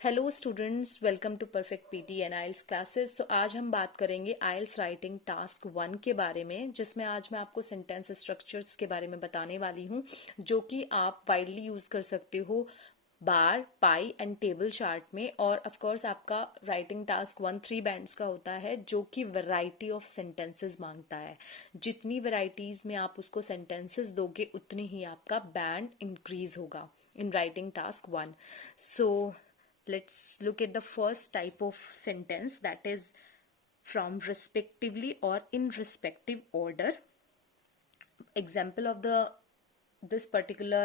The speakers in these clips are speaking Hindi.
Hello students, welcome to perfect PT and IELTS classes. आज हम बात करेंगे आइल्स राइटिंग टास्क 1 के बारे में, जिसमें आज मैं आपको सेंटेंस स्ट्रक्चर्स के बारे में बताने वाली हूँ, जो कि आप वाइडली यूज कर सकते हो बार, पाई एंड टेबल चार्ट में। और ऑफ कोर्स आपका राइटिंग टास्क 1 3 बैंड्स का होता है, जो कि वैरायटी ऑफ सेंटेंसेस मांगता है। जितनी वैरायटीज में आप उसको सेंटेंसेस दोगे, उतनी ही आपका बैंड इंक्रीज होगा in writing task 1. So let's look at the first type of sentence, that is from respectively or in respective order. Example of the this particular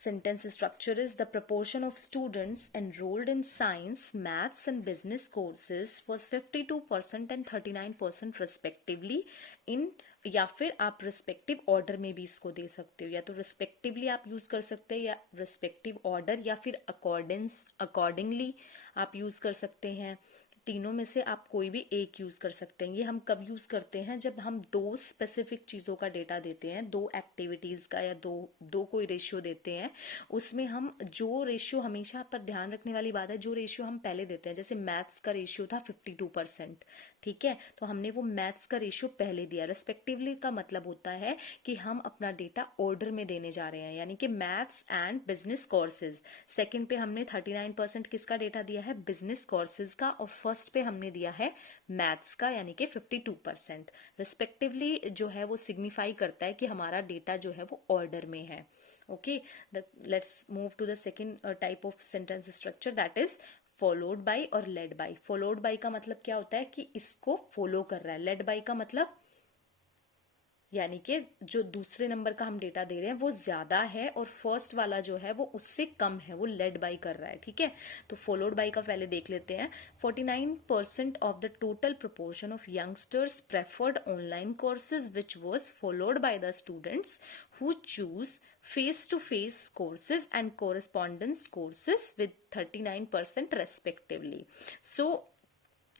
sentence structure is: the proportion of students enrolled in science, maths and business courses was 52% and 39% respectively in, या फिर आप रिस्पेक्टिव ऑर्डर में भी इसको दे सकते हो, या तो रिस्पेक्टिवली आप यूज कर सकते हैं, या रिस्पेक्टिव ऑर्डर, या फिर अकॉर्डिंगली आप यूज कर सकते हैं। तीनों में से आप कोई भी एक यूज कर सकते हैं। ये हम कब यूज करते हैं? जब हम दो स्पेसिफिक चीजों का डेटा देते हैं, दो एक्टिविटीज का, या दो कोई रेशियो देते हैं। उसमें हम जो रेशियो, हमेशा पर ध्यान रखने वाली बात है, जो रेशियो हम पहले देते हैं, जैसे मैथ्स का रेशियो था 52%, ठीक है, तो हमने वो मैथ्स का रेशियो पहले दिया। रेस्पेक्टिवली का मतलब होता है कि हम अपना डेटा ऑर्डर में देने जा रहे हैं, यानी कि maths and business courses. Second पे हमने 39% किसका डेटा दिया है? बिजनेस कोर्सेज का। और फर्स्ट पे हमने दिया है मैथ्स का, यानी कि 52%। रिस्पेक्टिवली जो है वो सिग्निफाई करता है कि हमारा डेटा जो है वो ऑर्डर में है। Okay, let's move to the second type of sentence structure, that is followed by और लेड बाई। फॉलोड बाई का मतलब क्या होता है कि इसको फॉलो कर रहा है। लेड बाई का मतलब यानी कि जो दूसरे नंबर का हम डेटा दे रहे हैं वो ज्यादा है, और फर्स्ट वाला जो है वो उससे कम है, वो लेड बाई कर रहा है, ठीक है। तो फॉलोड बाई का पहले देख लेते हैं। 49% of the total proportion of youngsters preferred online courses which was followed by the students who choose face-to-face courses and correspondence courses with 39% respectively. So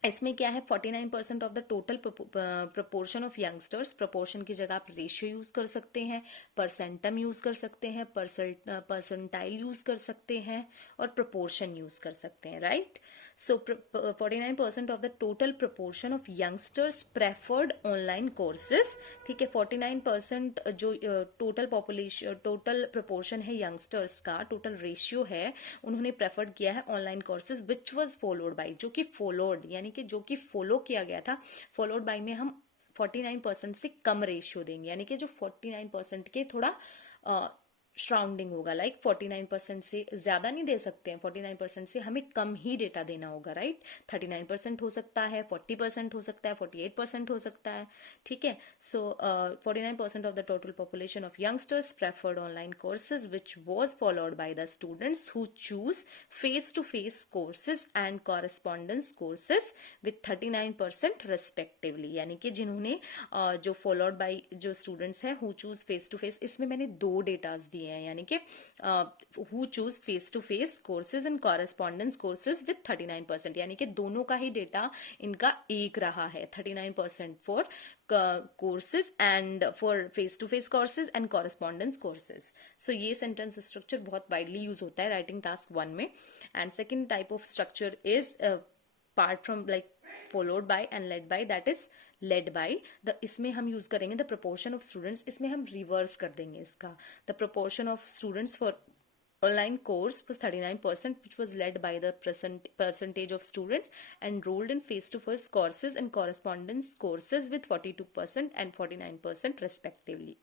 इसमें क्या है? 49% of the total proportion of youngsters. Proportion की जगह आप रेशियो यूज कर सकते हैं, परसेंटम यूज कर सकते हैं, परसेंटाइल यूज कर सकते हैं, और प्रोपोर्शन यूज कर सकते हैं, right. So 49% of the total proportion of youngsters preferred online courses, ठीक है। 49% जो टोटल प्रोपोर्शन है यंगस्टर्स का, टोटल रेशियो है, उन्होंने प्रेफर्ड किया है online courses which was followed by, जो कि फॉलोड यानी कि जो कि फॉलो किया गया था। फॉलोड बाई में हम 49% से कम रेशियो देंगे, यानी कि जो 49% के थोड़ा सराउंडिंग होगा, लाइक 49% से ज्यादा नहीं दे सकते हैं, 49% से हमें कम ही डेटा देना होगा, राइट। 39% हो सकता है, 40% हो सकता है, 48% हो सकता है, ठीक है। So 49% of the total population of youngsters preferred online courses which was followed by the students who choose face to face courses and correspondence courses with 39% respectively, यानी कि जिन्होंने जो फॉलोड बाय जो स्टूडेंट्स हैं who choose face to face, इसमें मैंने दो डेटाज दिए हैं, यानी कि who choose face to face courses and correspondence courses with 39%, यानी कि दोनों का ही डेटा इनका एक रहा है, 39% for courses and for face to face courses and correspondence courses. So ये सेंटेंस स्ट्रक्चर बहुत वाइडली यूज होता है राइटिंग टास्क 1 में। And second type of structure is part from like followed by and led by, that is led by the, इसमें हम यूज करेंगे द proportion of students, इसमें हम रिवर्स कर देंगे इसका। the proportion of students for online course was 39%, which was led by the percentage of students enrolled in face-to-face courses and correspondence courses with 42% and 49% respectively।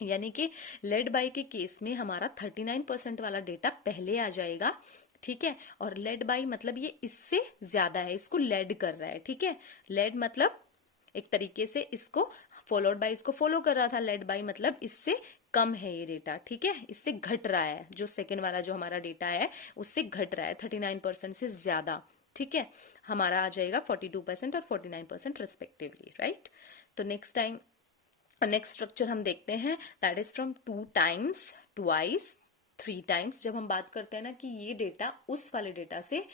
यानी कि लेड बाय के केस में हमारा 39% वाला डेटा पहले आ जाएगा, ठीक है। और लेड बाय मतलब ये इससे ज्यादा है, इसको लेड कर रहा है, ठीक है। लेड मतलब एक तरीके से इसको फॉलोड बाय इसको फॉलो कर रहा था, लेड बाय मतलब इससे कम है ये डेटा, ठीक है, इससे घट रहा है। जो सेकेंड वाला जो हमारा डेटा है उससे घट रहा है 39% से ज्यादा, ठीक है। हमारा आ जाएगा 42% और 49% रेस्पेक्टिवली, राइट। तो नेक्स्ट स्ट्रक्चर हम देखते हैं, that is from 2 times, twice, 3 times. जब हम बात करते हैं ना कि ये डेटा उस वाले डेटा से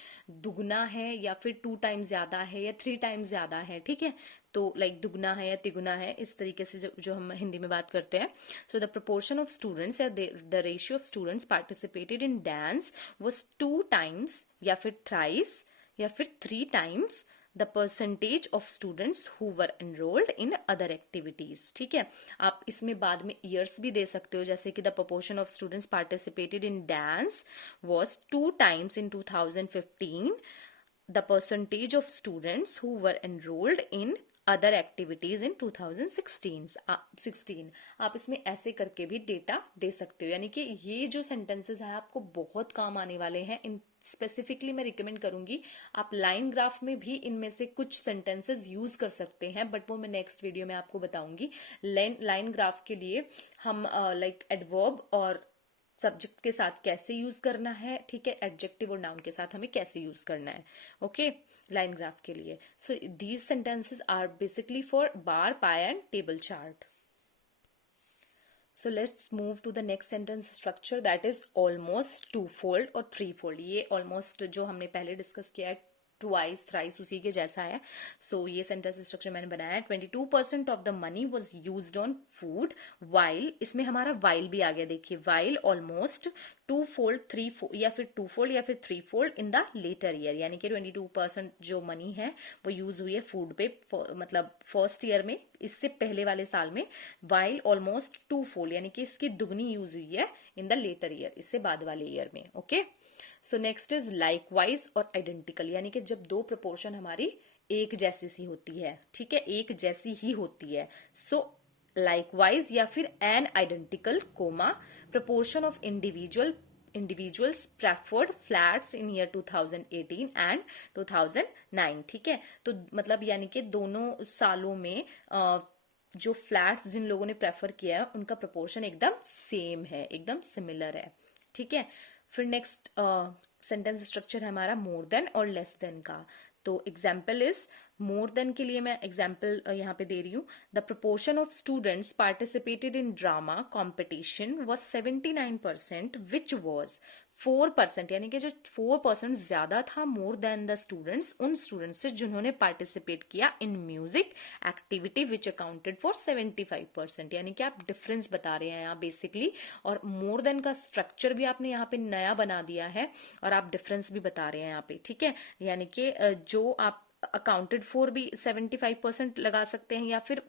दुगना है या फिर 2 टाइम्स ज्यादा है या 3 टाइम्स ज्यादा है, ठीक है, तो लाइक दुगना है या तिगुना है, इस तरीके से जो हम हिंदी में बात करते हैं। So the proportion of students या the ratio of students participated in dance was 2 times या फिर थ्राइस या फिर 3 times the percentage of students who were enrolled in other activities. ठीक है, आप इसमें बाद में ईयर्स भी दे सकते हो, जैसे कि the proportion of students participated in dance was 2 times in 2015 the percentage of students who were enrolled in other activities in 2016। आप इसमें ऐसे करके भी डेटा दे सकते हो, यानी कि ये जो सेंटेंसेस हैं आपको बहुत काम आने वाले हैं। इन स्पेसिफिकली मैं रिकमेंड करूंगी आप लाइन ग्राफ में भी इनमें से कुछ सेंटेंसेस यूज कर सकते हैं, बट वो मैं नेक्स्ट वीडियो में आपको बताऊंगी। लाइन ग्राफ के लिए हम लाइक एडवर्ब और सब्जेक्ट के साथ कैसे यूज करना है, ठीक है, एडजेक्टिव और नाउन के साथ हमें कैसे यूज करना है, ओके, लाइन ग्राफ के लिए। So these sentences are basically for bar, pie and table chart. So let's move to the next sentence structure, that is almost, twofold और threefold। ये almost जो हमने पहले डिस्कस किया है, ट्वाइस थ्राइस उसी के जैसा है। सो ये सेंटेंस स्ट्रक्चर मैंने बनाया है। 22% of the money was used on food while, इसमें हमारा वाइल भी आ गया, देखिए while almost two fold, three या फिर टू फोल्ड या फिर three fold in the latter year, यानी कि 22% जो मनी है वो यूज हुई है फूड पे, मतलब फर्स्ट ईयर में, इससे पहले वाले साल में, वाइल ऑलमोस्ट टू फोल्ड यानी कि इसकी दुगनी यूज हुई है इन द लेटर ईयर, इससे बाद वाले ईयर में, okay. So next is likewise और आइडेंटिकल, यानी कि जब दो प्रोपोर्शन हमारी एक जैसी सी होती है, ठीक है, एक जैसी ही होती है। सो लाइकवाइज या फिर an identical comma proportion of individuals preferred flats in year 2018 and 2009, ठीक है। तो मतलब यानी कि दोनों सालों में जो फ्लैट्स जिन लोगों ने प्रेफर किया है उनका प्रोपोर्शन एकदम सेम है, एकदम सिमिलर है, ठीक है। फिर नेक्स्ट सेंटेंस स्ट्रक्चर है हमारा मोर देन और लेस देन का। तो एग्जाम्पल इज, मोर देन के लिए मैं एग्जाम्पल यहाँ पे दे रही हूँ, the proportion of students participated in drama competition was 79% which was 4%, यानी कि जो 4% ज्यादा था मोर देन द स्टूडेंट्स, उन स्टूडेंट्स से जिन्होंने पार्टिसिपेट किया in music activity which accounted for 75%, यानी कि आप डिफरेंस बता रहे हैं यहाँ बेसिकली, और मोर देन का स्ट्रक्चर भी आपने यहाँ पे नया बना दिया है और आप डिफरेंस भी बता रहे हैं यहाँ पे, ठीक है। यानी कि जो आप अकाउंटेड फॉर भी 75% लगा सकते हैं, या फिर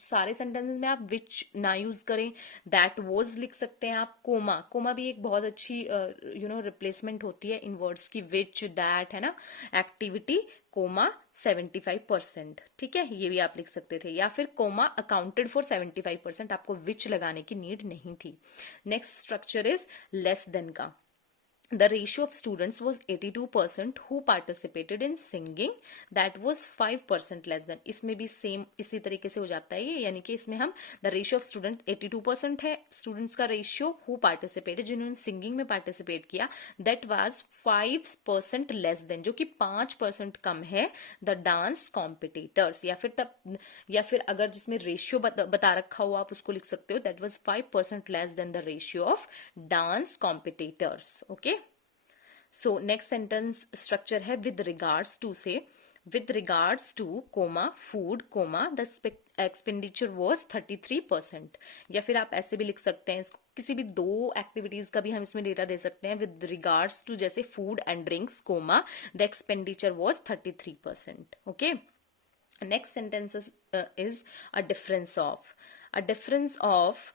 सारे सेंटेंसेस में आप विच ना यूज करें, दैट वॉज लिख सकते हैं आप। कोमा भी एक बहुत अच्छी रिप्लेसमेंट होती है इन वर्ड्स की, विच, दैट, है ना, एक्टिविटी, कोमा 75%, ठीक है, ये भी आप लिख सकते थे, या फिर कोमा अकाउंटेड फॉर 75%, आपको विच लगाने की नीड नहीं थी। Next structure is less than का। The ratio of students was 82% who participated in singing, that was 5% less than। इसमें भी सेम इसी तरीके से हो जाता है ये, यानी कि इसमें हम द रेशियो ऑफ स्टूडेंट 82% है, स्टूडेंट्स का रेशियो हु पार्टिसिपेटेड, जिन्होंने सिंगिंग में पार्टिसिपेट किया, दैट वाज 5% लेस देन, जो कि 5% कम है, द डांस कॉम्पिटिटर्स, या फिर अगर जिसमें रेशियो बता रखा हो आप उसको लिख सकते हो, that was 5% less than the ratio of dance competitors, okay. So next sentence structure है with regards to say, with regards to comma food comma the expenditure was 33%, या फिर आप ऐसे भी लिख सकते हैं इसको, किसी भी दो एक्टिविटीज का भी हम इसमें डेटा दे सकते हैं, विद रिगार्ड्स टू जैसे food and drinks comma the expenditure was 33%, okay. Next sentence is a difference of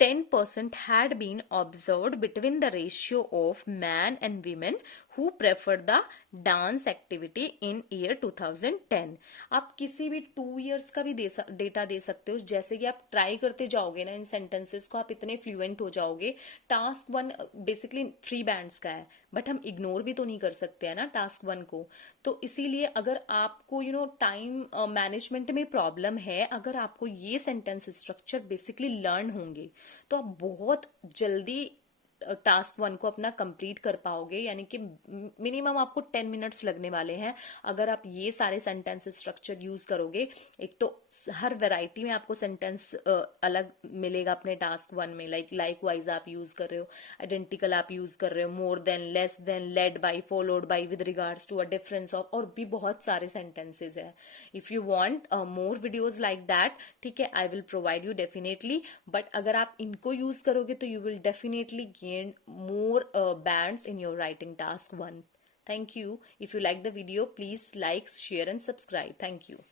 10% had been observed between the ratio of man and women who preferred the dance activity in year 2010। आप किसी भी 2 years का भी डेटा दे सकते हो, जैसे कि आप ट्राई करते जाओगे ना इन सेंटेंसेस को, आप इतने फ्लुएंट हो जाओगे। टास्क 1 बेसिकली 3 बैंड्स का है, बट हम इग्नोर भी तो नहीं कर सकते हैं ना टास्क 1 को। तो इसीलिए अगर आपको टाइम मैनेजमेंट में प्रॉब्लम है, अगर आपको ये सेंटेंस स्ट्रक्चर बेसिकली लर्न होंगे तो आप बहुत जल्दी टास्क 1 को अपना कंप्लीट कर पाओगे, यानी कि मिनिमम आपको 10 मिनट्स लगने वाले हैं अगर आप ये सारे सेंटेंस स्ट्रक्चर यूज करोगे। एक तो हर वैरायटी में आपको सेंटेंस अलग मिलेगा अपने टास्क 1 में, लाइक वाइज आप यूज कर रहे हो, आइडेंटिकल आप यूज कर रहे हो, more than, less than, led by, followed by, with regards to, a difference of, और भी बहुत सारे सेंटेंसेज है। If you want more videos like that, ठीक है, I will provide you definitely. But अगर आप इनको यूज करोगे तो you will definitely gain more bands in your writing task 1. Thank you. If you like the video, please like, share and subscribe. Thank you.